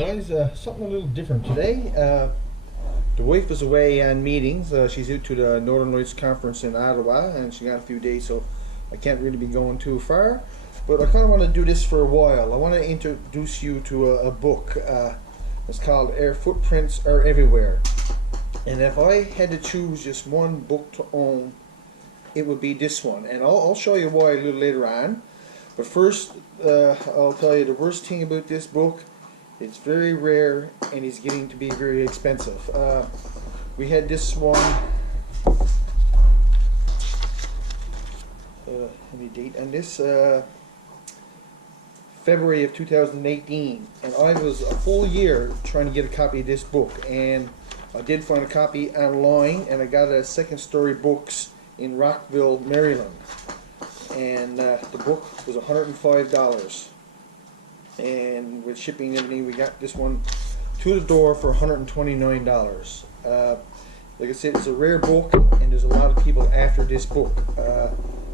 Guys, something a little different today. The wife is away on meetings. She's out to the Northern Lights Conference in Ottawa, and she got a few days, so I can't really be going too far. But I kind of want to do this for a while. I want to introduce you to a book. It's called Our Footprints Are Everywhere. And if I had to choose just one book to own, it would be this one. And I'll show you why a little later on. But first, I'll tell you the worst thing about this book. It's very rare, and it's getting to be very expensive. We had this one. Any date on this? February of 2018, and I was a full year trying to get a copy of this book, and I did find a copy online, and I got it at Second Story Books in Rockville, Maryland, and the book was $105. And with shipping and everything, we got this one to the door for $129. Like I said, it's a rare book, and there's a lot of people after this book.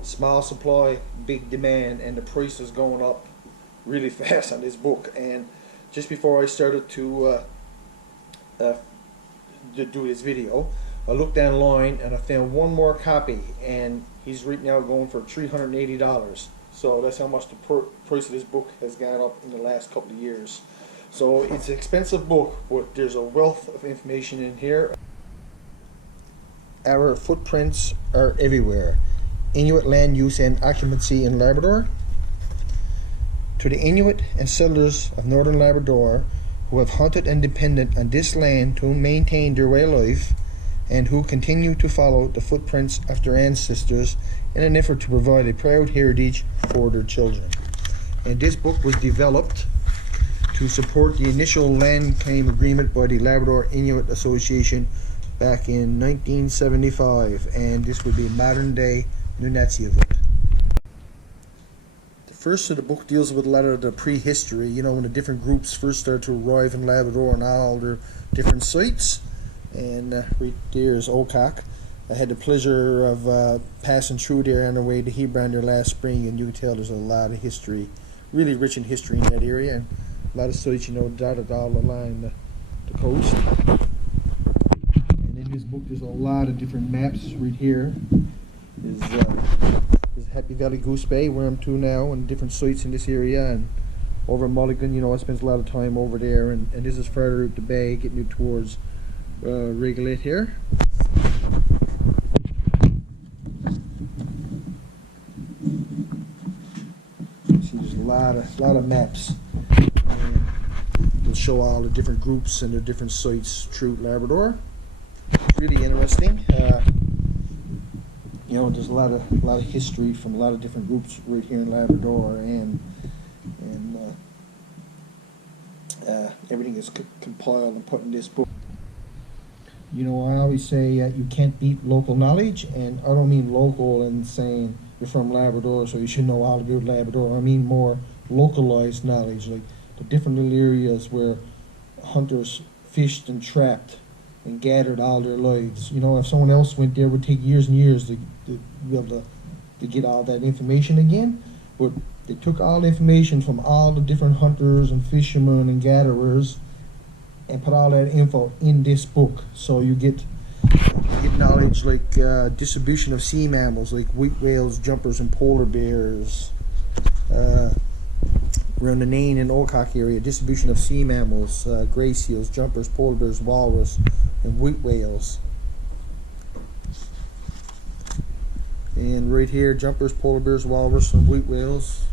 Small supply, big demand, and the price is going up really fast on this book. And just before I started to do this video, I looked online and I found one more copy, and he's right now going for $380. So that's how much the price of this book has gone up in the last couple of years. So it's an expensive book, but there's a wealth of information in here. Our Footprints Are Everywhere. Inuit Land Use and Occupancy in Labrador. To the Inuit and settlers of northern Labrador who have hunted and depended on this land to maintain their way of life, and who continue to follow the footprints of their ancestors in an effort to provide a proud heritage for their children. And this book was developed to support the initial land claim agreement by the Labrador Inuit Association back in 1975, and this would be modern day Nunatsiavut. The first of the book deals with a lot of the prehistory, you know, when the different groups first started to arrive in Labrador and all their different sites. And right there is Okak. I had the pleasure of passing through there on the way to Hebron there last spring, and you can tell there's a lot of history, really rich in history in that area, and a lot of sites, you know, dotted all along the coast. And in this book there's a lot of different maps. Right here is Happy Valley Goose Bay, where I'm to now, and different sites in this area. And over Mulligan, you know, I spent a lot of time over there, and this is further out the bay, getting you towards Regulate here. See, there's a lot of maps. We'll show all the different groups and the different sites through Labrador. It's really interesting. You know, there's a lot of history from a lot of different groups right here in Labrador, and everything is compiled and put in this book. You know, I always say you can't beat local knowledge, and I don't mean local and saying you're from Labrador so you should know all about Labrador. I mean more localized knowledge, like the different little areas where hunters fished and trapped and gathered all their lives. You know, if someone else went there, it would take years and years to be able to get all that information again. But they took all the information from all the different hunters and fishermen and gatherers and put all that info in this book. So you get knowledge like distribution of sea mammals like white whales, jumpers, and polar bears. Around the Nain and Okak area, distribution of sea mammals, gray seals, jumpers, polar bears, walrus, and white whales. And right here, jumpers, polar bears, walrus, and white whales.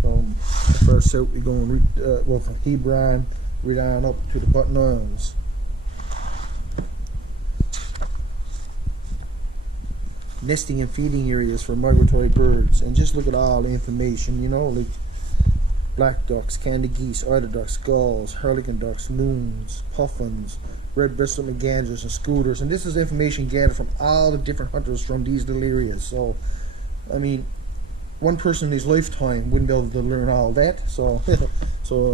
From the first south, we're going from Hebron right on up to the Button Islands. Nesting and feeding areas for migratory birds, and just look at all the information, you know, like black ducks, candy geese, eider ducks, gulls, harlequin ducks, loons, puffins, red-breasted mergansers, and scooters. And this is information gathered from all the different hunters from these little areas. So, I mean, one person in his lifetime wouldn't be able to learn all that. So, I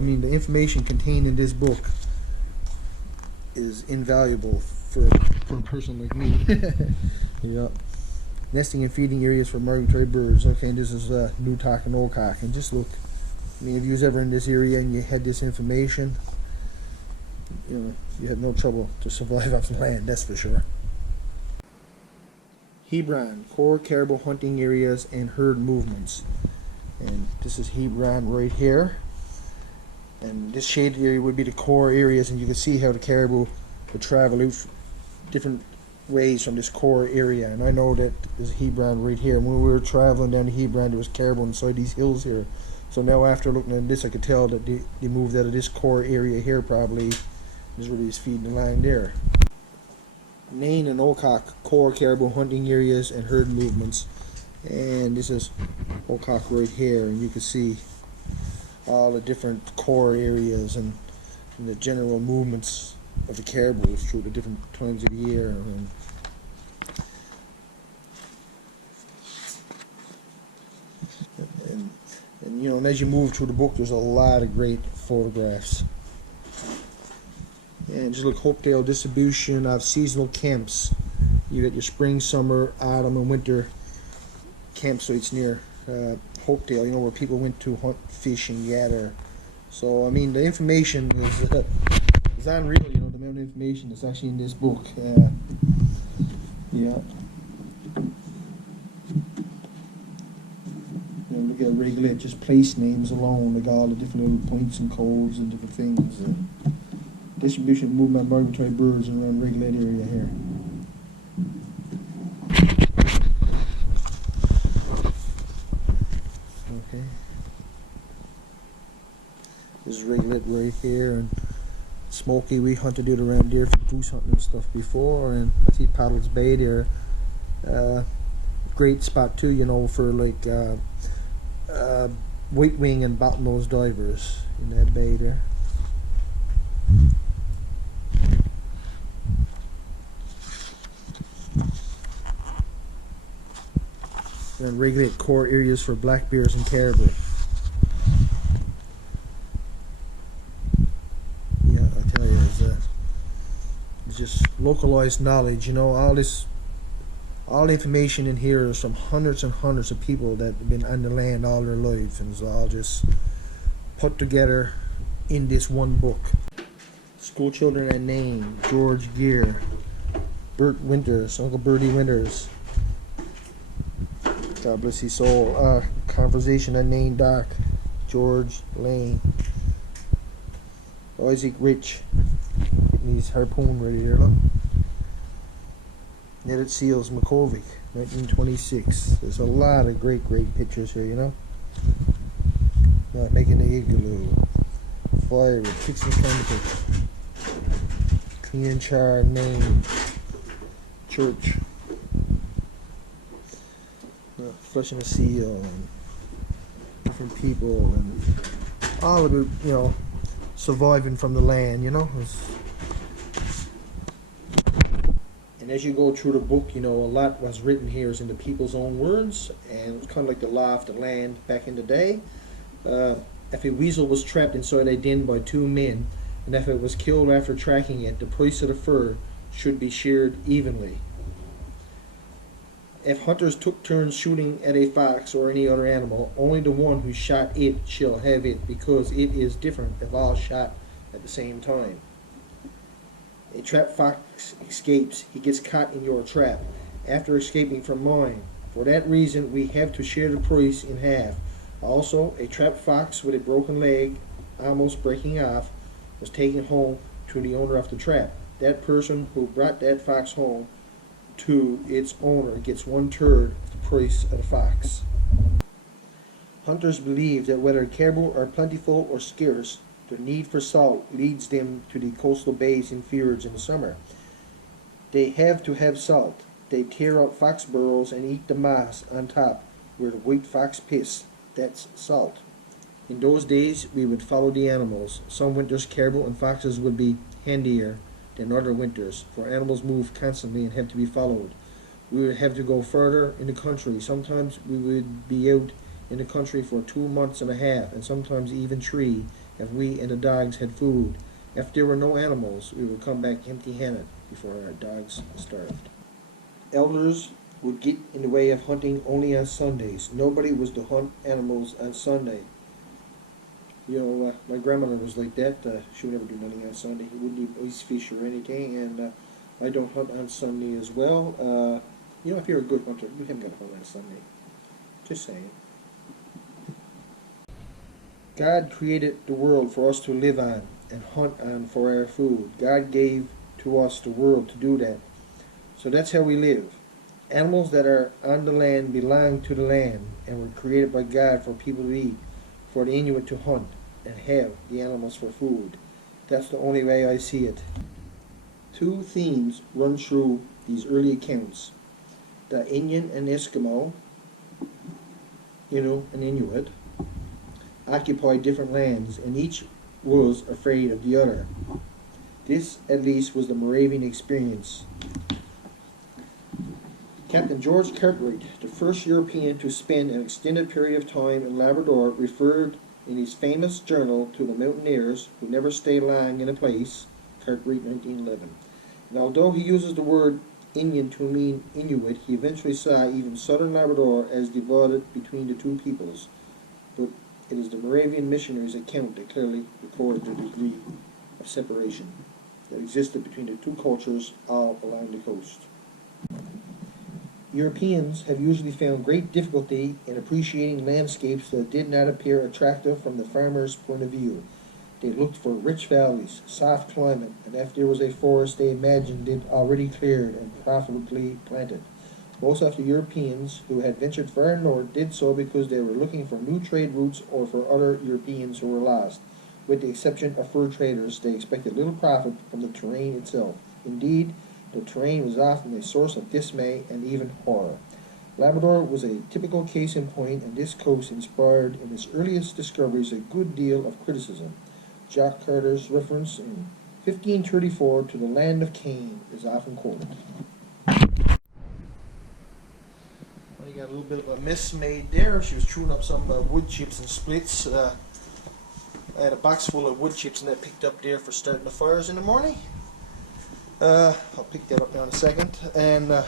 mean, the information contained in this book is invaluable for a person like me. Yeah. Nesting and feeding areas for migratory birds. Okay, and this is Nutak and Okak, and just look I mean, if you was ever in this area and you had this information, you know, you had no trouble to survive off the land, that's for sure. Hebron, core caribou hunting areas and herd movements. And this is Hebron right here. And this shaded area would be the core areas, and you can see how the caribou would travel out different ways from this core area. And I know that there's Hebron right here. When we were traveling down to Hebron, there was caribou inside these hills here. So now after looking at this, I could tell that they moved out of this core area here probably. This is where he's feeding the line there. Nain and Okok, core caribou hunting areas and herd movements. And this is Okok right here, and you can see all the different core areas and the general movements of the caribou through the different times of the year. And you know, and as you move through the book, there's a lot of great photographs. And just look, Hopedale distribution of seasonal camps. You got your spring, summer, autumn, and winter campsites near Hopedale, you know, where people went to hunt, fish, and gather. So, I mean, the information is unreal, you know, the amount of information that's actually in this book. Yeah. You know, look at Bigland, just place names alone, like all the different little points and codes and different things. Distribution of movement migratory birds around Bigland area here. Okay. This is Bigland right here, and Smoky, we hunted it around there for goose hunting and stuff before, and I see Paddles Bay there. Great spot too, you know, for like white wing and bottlenose divers in that bay there. And regulate core areas for black bears and caribou. Yeah, I tell you, it's just localized knowledge. You know, all the information in here is from hundreds and hundreds of people that have been on the land all their lives, and it's all just put together in this one book. School children and name: George Gear, Bert Winters, Uncle Bertie Winters. God bless his soul. Conversation and name: Doc, George Lane, Isaac Rich. Getting his harpoon ready there, look. Netted Seals, Makovic, 1926. There's a lot of great pictures here, you know. Making the igloo, fire with fixing chemicals, clean and char, name, church, flushing a seal, and different people, and all of it, you know, surviving from the land, you know. And as you go through the book, you know, a lot was written here is in the people's own words, and it's kind of like the law of the land back in the day. If a weasel was trapped inside a den by two men, and if it was killed after tracking it, the price of the fur should be shared evenly. If hunters took turns shooting at a fox or any other animal, only the one who shot it shall have it, because it is different if all shot at the same time. A trapped fox escapes, he gets caught in your trap, after escaping from mine. For that reason, we have to share the price in half. Also, a trapped fox with a broken leg, almost breaking off, was taken home to the owner of the trap. That person who brought that fox home to its owner gets 1/3 of the price of the fox. Hunters believe that whether caribou are plentiful or scarce, the need for salt leads them to the coastal bays and fjords in the summer. They have to have salt. They tear out fox burrows and eat the moss on top where the white fox piss. That's salt. In those days, we would follow the animals. Some winters, caribou and foxes would be handier than other winters, for animals move constantly and have to be followed. We would have to go further in the country. Sometimes we would be out in the country for 2 months and a half, and sometimes even 3, if we and the dogs had food. If there were no animals, we would come back empty-handed before our dogs starved. Elders would get in the way of hunting only on Sundays. Nobody was to hunt animals on Sunday. My grandmother was like that. She would never do nothing on Sunday. He wouldn't eat ice fish or anything, and I don't hunt on Sunday as well. If you're a good hunter, you haven't got to hunt on Sunday. Just saying. God created the world for us to live on and hunt on for our food. God gave to us the world to do that. So that's how we live. Animals that are on the land belong to the land and were created by God for people to eat, for the Inuit to hunt and have the animals for food. That's the only way I see it. Two themes run through these early accounts. The Indian and Eskimo, an Inuit, occupied different lands, and each was afraid of the other. This, at least, was the Moravian experience. Captain George Cartwright, the first European to spend an extended period of time in Labrador, referred in his famous journal to the mountaineers who never stay long in a place, Cartwright 1911. And although he uses the word Indian to mean Inuit, he eventually saw even southern Labrador as divided between the two peoples. But it is the Moravian missionaries' account that clearly records the degree of separation that existed between the two cultures all along the coast. Europeans have usually found great difficulty in appreciating landscapes that did not appear attractive from the farmer's point of view. They looked for rich valleys, soft climate, and if there was a forest, they imagined it already cleared and profitably planted. Most of the Europeans who had ventured far north did so because they were looking for new trade routes or for other Europeans who were lost. With the exception of fur traders, they expected little profit from the terrain itself. Indeed, the terrain was often a source of dismay and even horror. Labrador was a typical case in point, and this coast inspired in its earliest discoveries a good deal of criticism. Jock Carter's reference in 1534 to the land of Cain is often quoted. Well, you got a little bit of a mess made there. She was chewing up some wood chips and splits. I had a box full of wood chips and I picked up there for starting the fires in the morning. I'll pick that up now in a second. And I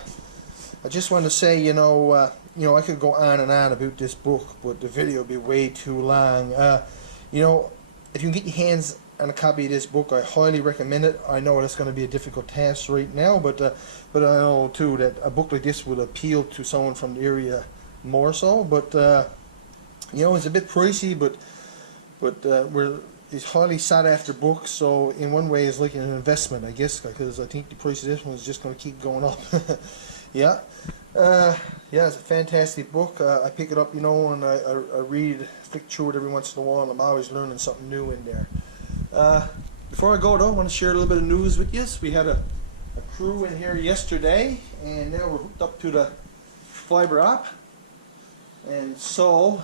just want to say, I could go on and on about this book, but the video would be way too long. If you can get your hands on a copy of this book, I highly recommend it. I know it's going to be a difficult task right now, but I know too that a book like this would appeal to someone from the area more so. But it's a bit pricey, but it's highly sought after book. So in one way, it's like an investment, I guess, because I think the price of this one is just going to keep going up. Yeah. It's a fantastic book. I pick it up, and I read, flick through it every once in a while, and I'm always learning something new in there. Before I go, though, I want to share a little bit of news with you. We had a crew in here yesterday, and now we're hooked up to the fiber op. And so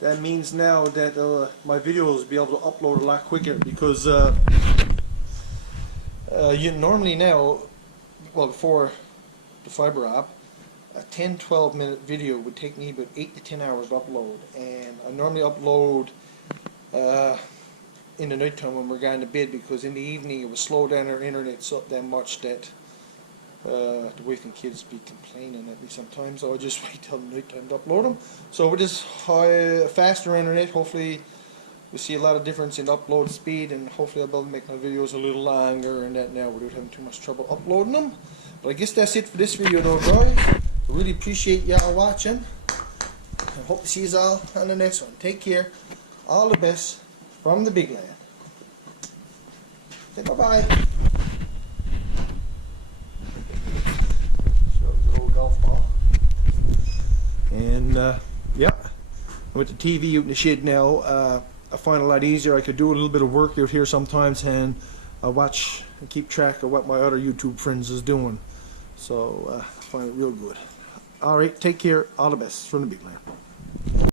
that means now that my videos will be able to upload a lot quicker, because normally now, before the fiber op, a 10-12 minute video would take me about 8 to 10 hours to upload, and I normally upload in the night time when we're going to bed, because in the evening it would slow down our internet so damn much that the wife and kids be complaining at me sometimes, so I just wait till the night time to upload them. So with this faster internet, hopefully we see a lot of difference in upload speed, and hopefully I'll be able to make my videos a little longer and that now without having too much trouble uploading them. But I guess that's it for this video though, guys. I really appreciate y'all watching. I hope to see you all on the next one. Take care. All the best from the Bigland. Say bye-bye. Show the old golf ball. And, with the TV out in the shed now, I find it a lot easier. I could do a little bit of work out here sometimes, and I watch and keep track of what my other YouTube friends is doing. So I find it real good. Alright, take care. All the best from the Bigland.